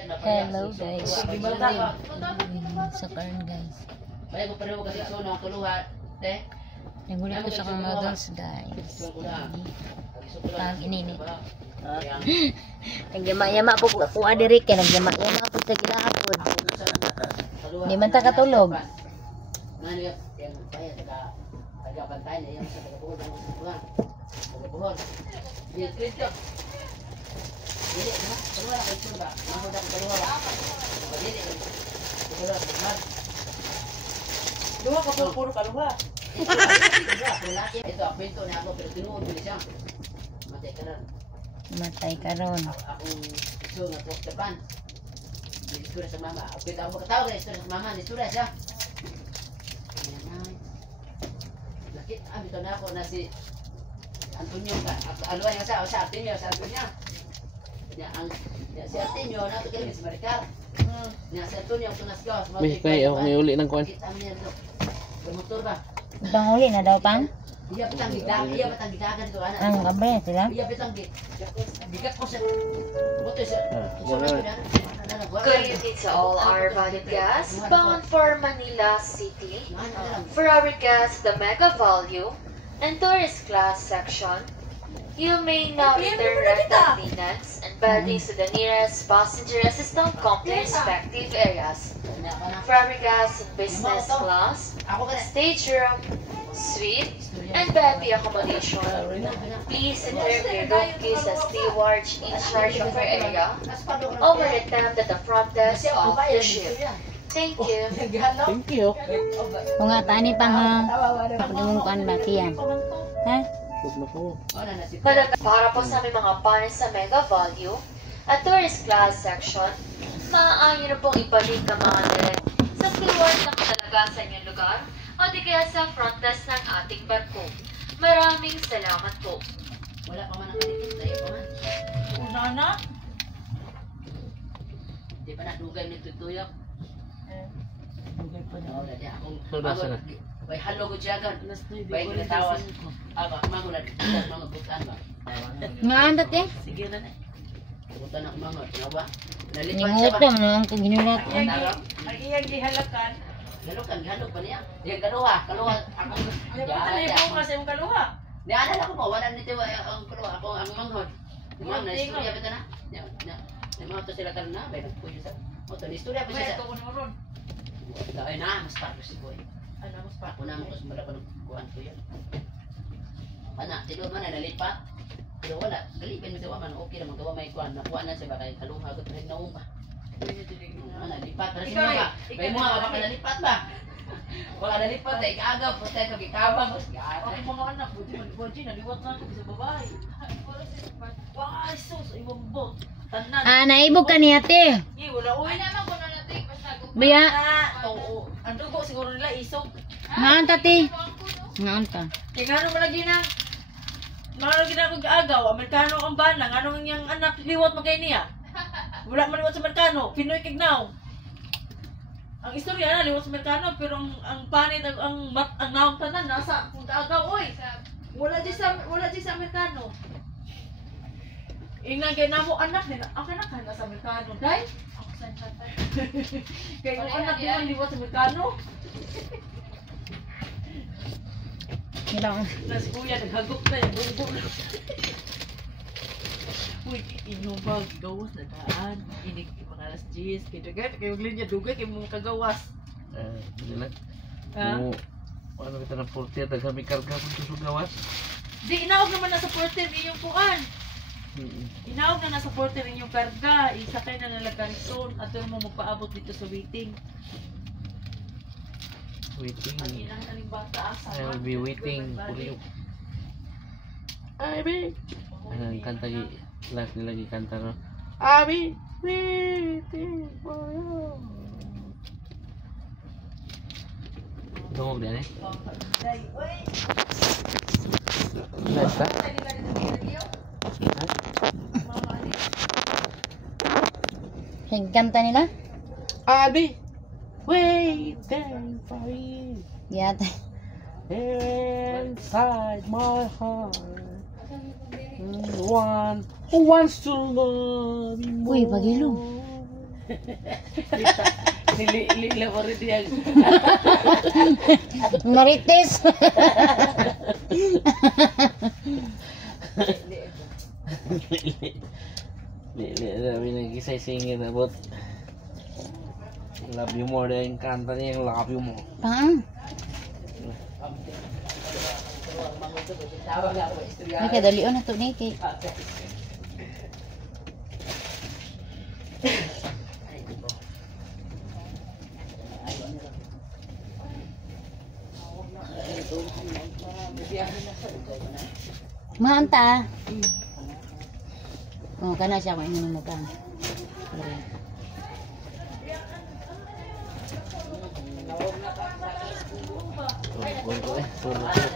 Hello guys, sa karon guys. Nagulat ko sa kang models guys. Pag inini. Nagyama-yama po ko adiri kay nagyama-yama po sa gilahapon. Di man ta katulog. Dua ka puro kaluha. Ito, apento na ako, pero tinuod ko siya. Matay ka ron. Matay ka ron. Akong iso nga po sa pan. Nistura sa mama. Apento ako makatawag na nistura sa mama. Nistura siya. Ayan na. Lakit, bito na ako na si Antonio ka. Aluan nga sa Antonio, sa Antonio. Si Antonio, nato kayo si Maricar. Si Antonio, ito nasgaw. May kaya ako may uli ng kuwan. Kita mo yan ito. Motor ba? Panghuli na daw pang? Iya petang gidagan itu anak. Ang kabre sila? Iya petang gigat ko sa motor sa. Greetings to all our valued guests bound for Manila City. For our guests, the Mega Value and Tourist Class section, you may now return maintenance and baggage to the nearest passenger assistant complex respective areas. For our guests in business class, stage room, suite, and baby accommodation, please interview your room keys as stewards in charge of your area over the time at the front desk of the ship. Thank you. Thank you. Kung nga tani pang pagdunguan ba tiyan? Ha? Para po sa aming mga panes sa Mega Value at Tourist Class section, maaari na pong ibalik ang mga direct sa steward na katalaga sa inyong lugar o di kaya sa front desk ng ating barko. Maraming salamat po. Wala pa man ang kadikit tayo pa man. Una na. Di pa na dugay ni tutuyok. Dugay pa na. Wala di akong Sudah sana. Bay halo ko jagan. Bay kinatawas. Aba, mangulat. Mga butan ba? Maandat eh. Sige na na. Butan ako mga. Nawa. Nalipan siya ba? Ningutom na ang ginulat. Ang iyang gihalakan. Halok pa niya. Yang kaluha. Kaluha. Akong Talibong kasi yung kaluha. Naalala ko po, wala nito ang kaluha. Ako ang manghod. Ma'am, na-istorya pa ito na. Mga ito sila karoon na. Bay nagpuyo sa moto. Na-istorya pa siya May sa... ito ko naman. Ay na, mas parko si Boy. Ano mas pa? Ako na mo kasi mala pa ng kuhan ko yun. Pana, tilo man ay nalipat. Pero wala, galipin mo sa waman, okay naman gawa may kuhan. Nakuha na siya ba kay kaluha ko ito naong ba? Nalipat, para si mga. May mga baka nalipat ba? Baka nalipat ay kaagaw, putay ko gikabang. Ako mga anak, buti naliwat na ako sa babae. Why sus, ibang bot. Tanan. Ah, naibog ka ni ate. Wala uy. Biya. Oo. Ang dugo siguro nila isog. Ngaan tati. Ngaan ta. Kaya nga naman lagi na. Mga ginagawa kong agaw, Amerikano ang banang, anong yung anak liwat magkay niya? Wala maliwat sa Amerikano, Pinoy kignaw. Ang istorya na liwat sa Amerikano, pero ang panit, ang naong tanan, nasa kung agaw, oy! Wala di sa Amerikano. Ingnan kay namo anak din, ang anak ka nasa Amerikano, dahil? Kaya yung anak din liwat sa Amerikano. Ilang. Na si kuya, naghagok na yung bubo na. Uy, inubag, gawas na daan. Inig, mga alas 10. Kaya yung linya, dugay, kaya mong kagawas. Dila. Ha? Mo ano kita na porter dahil kami karga kung sa gawas. Di, inaog naman na sa porter inyong kuan. Inaog na nasa porter inyong karga. Isakay na nalagarison. At doon mo magpaabot dito sa waiting. Waiting. Ang inang aling bata, I'll be waiting for you. Abi. Ang kanta last nila kanta no. Abi, waiting for you. Dungog din eh. Nice ba? Hingkanta nila? Abi, waiting for you. Yata. Inside my heart, one who wants to love you more. Uy, pagilong. Lila mo rin yan. Marites. Hindi nabi nag-isay-singin about love you more than kanta niya yung love you more. Pang. Ay, kadali na to ni kay. Maanta. Oh, kana siya ko ininom mo pang. Turun.